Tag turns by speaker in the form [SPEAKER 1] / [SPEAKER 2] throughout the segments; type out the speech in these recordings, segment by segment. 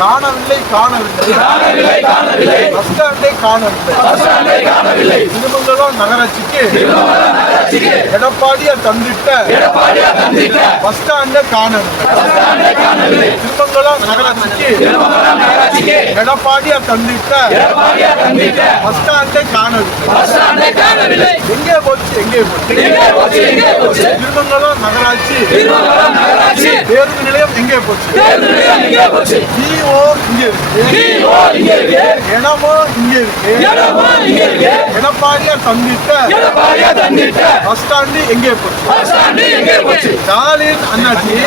[SPEAKER 1] காணவில்லை காணவில்லை. பஸ் ஸ்டாண்டை காணவில்லை. திருமங்கலம் நகராட்சிக்கு எடப்பாடியார் தந்திட்ட பஸ் ஸ்டாண்டை காணவில்லை. திருமங்கலம் நகராட்சிக்கு எடப்பாடியார் தந்திட்ட பஸ் ஸ்டாண்டை காணவில்லை. எங்கே போச்சு? எங்கே போச்சு? திருமங்கலம் நகராட்சி. பேருந்து நிலையம் எங்கே போச்சு? ஓ இங்க இருக்கு.
[SPEAKER 2] இனமோ இங்க இருக்கு.
[SPEAKER 1] எடப்பாடியார்
[SPEAKER 2] சந்தித்த
[SPEAKER 1] பஸ் ஸ்டாண்டு எங்கே போச்சு?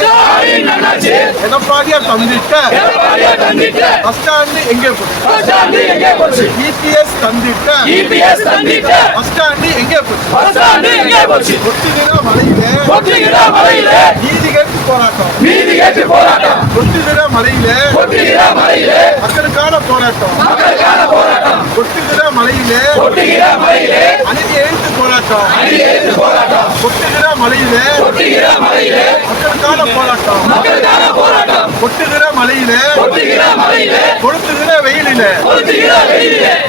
[SPEAKER 1] ஜாலின் அண்ணாச்சி. எடப்பாடியார் தந்திட்ட
[SPEAKER 2] எடப்பாடியார் தந்திட்ட
[SPEAKER 1] பஸ் ஸ்டாண்டு எங்கே போச்சு
[SPEAKER 2] எங்கே போச்சு
[SPEAKER 1] இபிஎஸ் தந்திட்ட
[SPEAKER 2] இபிஎஸ் தந்திட்ட
[SPEAKER 1] பஸ் ஸ்டாண்டு எங்கே போச்சு
[SPEAKER 2] பஸ் ஸ்டாண்டு எங்கே போச்சு
[SPEAKER 1] ஒட்டுகிற மலையில
[SPEAKER 2] கொட்டுகிற மலையில
[SPEAKER 1] நீதி கேட்டு போராட்டம்
[SPEAKER 2] நீதி கேட்டு போராட்டம்
[SPEAKER 1] ஒட்டுகிற மலையில
[SPEAKER 2] கொட்டுகிற மலையில
[SPEAKER 1] மக்களுக்கான போராட்டம்
[SPEAKER 2] மக்களுக்கான போராட்டம்
[SPEAKER 1] ஒட்டுகிற மலையில
[SPEAKER 2] கொட்டுகிற மலையில
[SPEAKER 1] அநீதி எழுத்து போராட்டம்
[SPEAKER 2] அடி எழுத்து போராட்டம்
[SPEAKER 1] ஒட்டுகிற மலையில
[SPEAKER 2] கொட்டுகிற மலையில
[SPEAKER 1] மக்களுக்கான போராட்டம்
[SPEAKER 2] மக்களுக்கான போராட்டம்
[SPEAKER 1] கொட்டுகிற மலையில
[SPEAKER 2] கொட்டுகிற மலையில
[SPEAKER 1] கொளுத்துகிற வெயிலில.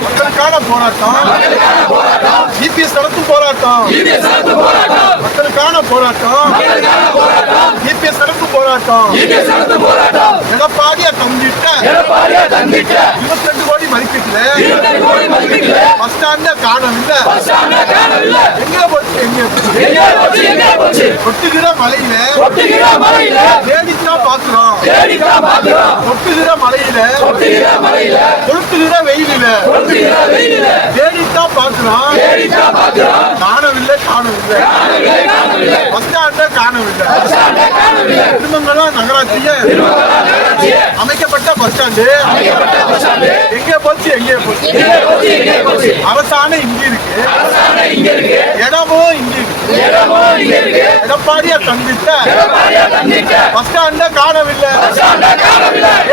[SPEAKER 1] மக்களுக்கான போராட்டம் இபிஎஸ் நடத்தும் போராட்டம்
[SPEAKER 2] இபிஎஸ் நடத்தும் போராட்டம்.
[SPEAKER 1] மக்களுக்கான போராட்டம்
[SPEAKER 2] மக்களுக்கான போராட்டம்.
[SPEAKER 1] இபிஎஸ் நடத்தும் போராட்டம்.
[SPEAKER 2] இபிஎஸ் நடத்தும் போராட்டம்.
[SPEAKER 1] எடப்பாடிய தந்திட்ட
[SPEAKER 2] எடப்பாடியார் தந்திட்ட
[SPEAKER 1] இருபத்தி ரெண்டு கோடி மதிப்பீட்டுல பஸ் ஸ்டாண்ட காணவில்லை
[SPEAKER 2] பஸ் ஸ்டாண்டை காணவில்லை
[SPEAKER 1] எங்க போச்சு எங்க போச்சு. கொட்டுகிற மலையில
[SPEAKER 2] கொட்டுகிற மலையில
[SPEAKER 1] வேடித்தான் பாக்குறோம்
[SPEAKER 2] தேடித்தான் பார்க்கிறோம்.
[SPEAKER 1] கொட்டுகிற மலையில
[SPEAKER 2] கொட்டுகிற மலையில
[SPEAKER 1] கொளுத்துகிற வெயிலில
[SPEAKER 2] வெயிலில
[SPEAKER 1] பாக்குறோம்
[SPEAKER 2] தேடித்தான்
[SPEAKER 1] காணவில்லை காணவில்லை.
[SPEAKER 2] காணவில்லை காணவில்லை.
[SPEAKER 1] பஸ் ஸ்டாண்ட காணவில்லை.
[SPEAKER 2] பஸ் ஸ்டாண்டை திருமங்கலா நகராட்சியில்
[SPEAKER 1] அமைக்கப்பட்ட பஸ் ஸ்டாண்டு எங்கே போச்சு எங்கே போச்சு? அரசாணை இங்க இருக்கு. இடமும் இங்க இருக்கு. எடப்பாடிய
[SPEAKER 2] சந்தித்த
[SPEAKER 1] பஸ் ஸ்டாண்ட காணவில்லை.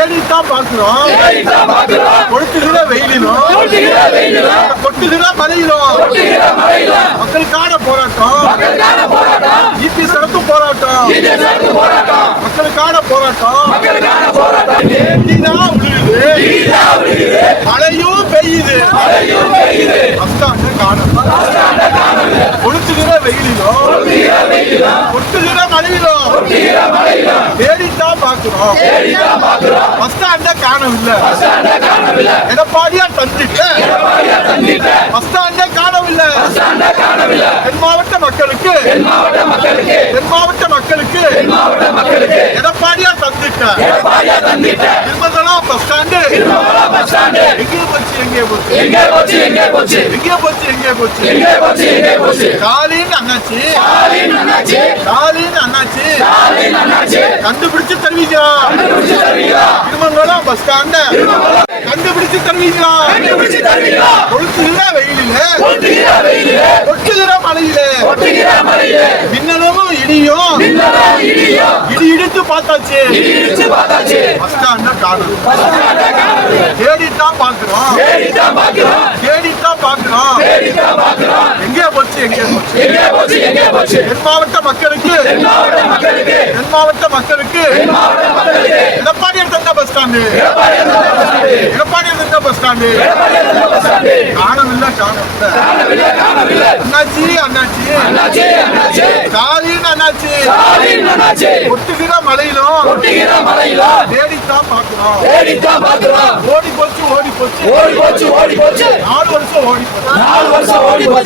[SPEAKER 2] ஏடித்தான் பார்க்கிறோம்.
[SPEAKER 1] கொளுத்துகிற வெயிலும்
[SPEAKER 2] கொட்டுகிற
[SPEAKER 1] மலையிலும் மக்களுக்கான போராட்டம்.
[SPEAKER 2] மக்களுக்கான போராட்டம்.
[SPEAKER 1] மக்களுக்கான போராட்டம். மழையும் பெய்யுது.
[SPEAKER 2] மழையும் பெய்யுது.
[SPEAKER 1] அஸ்தாண்ட
[SPEAKER 2] காணம் அஸ்தாண்ட காணம்
[SPEAKER 1] கொளுத்துகிற
[SPEAKER 2] வெயிலிலோ
[SPEAKER 1] கொட்டுகிற மழையிலோ.
[SPEAKER 2] கொட்டுகிற மழையிலோ.
[SPEAKER 1] தேடித்தான் பாக்குறோம்
[SPEAKER 2] தேடித்தான்
[SPEAKER 1] பாக்குறோம் அஸ்தாண்ட காணம்
[SPEAKER 2] இல்ல அஸ்தாண்ட காணம்
[SPEAKER 1] எடப்பாடியா தந்திட்ட.
[SPEAKER 2] எடப்பாடியா தந்திட்ட. அஸ்தாண்ட
[SPEAKER 1] காணம் மாவட்ட மக்களுக்கு.
[SPEAKER 2] என் மாவட்ட மக்களுக்கு.
[SPEAKER 1] தென் மாவட்ட தந்திட்ட. Thirumangalam bus stand.
[SPEAKER 2] Thirumangalam bus stand.
[SPEAKER 1] எங்கே போச்சு எங்கே போச்சு?
[SPEAKER 2] எங்கே போச்சு எங்கே போச்சு?
[SPEAKER 1] எங்கே போச்சு எங்கே போச்சு?
[SPEAKER 2] எங்கே போச்சு எங்கே போச்சு?
[SPEAKER 1] ஸ்டாலின் அண்ணாச்சி.
[SPEAKER 2] ஸ்டாலின் அண்ணாச்சி.
[SPEAKER 1] ஸ்டாலின் அண்ணாச்சி.
[SPEAKER 2] ஸ்டாலின் அண்ணாச்சி.
[SPEAKER 1] கண்டுபிடிச்சு தருவீங்களா?
[SPEAKER 2] கண்டுபிடிச்சு தருவீங்களா?
[SPEAKER 1] திருமங்கலம் பஸ் ஸ்டாண்ட. கண்டுபிடிச்சு தருவீங்களா?
[SPEAKER 2] கண்டுபிடிச்சு தருவீங்களா?
[SPEAKER 1] கொளுத்துகிற இடியும். இடி
[SPEAKER 2] இடிச்சு பார்த்தாச்சு.
[SPEAKER 1] அண்ணா காணும் தேடித்தான் பாக்குறோம்
[SPEAKER 2] தேடித்தான்
[SPEAKER 1] பாக்குறோம் எங்கே போச்சு? எங்கே போச்சு?
[SPEAKER 2] எங்கே போச்சு? எங்கே போச்சு?
[SPEAKER 1] ஸ்டாண்டு
[SPEAKER 2] எடப்பாடி எடுத்த பஸ் ஸ்டாண்டு
[SPEAKER 1] எடப்பாடி எடுத்த பஸ் ஸ்டாண்டு காணம்
[SPEAKER 2] இல்ல காணம்
[SPEAKER 1] அண்ணாச்சி அண்ணாச்சி. ஸ்டாலின் அண்ணாச்சி. ஒட்டுகிற மலையிலும்
[SPEAKER 2] ஒட்டுகிற மலையிலும்
[SPEAKER 1] தேடித்தான் பாக்குறோம்
[SPEAKER 2] தேடித்தான் பாக்குறோம்
[SPEAKER 1] ஓடி போச்சு ஓடி போச்சு.
[SPEAKER 2] ஓடி போச்சு ஓடி போச்சு.
[SPEAKER 1] நாலு வருஷம் ஓடி போச்சு.
[SPEAKER 2] நாலு வருஷம் ஓடி போச்சு.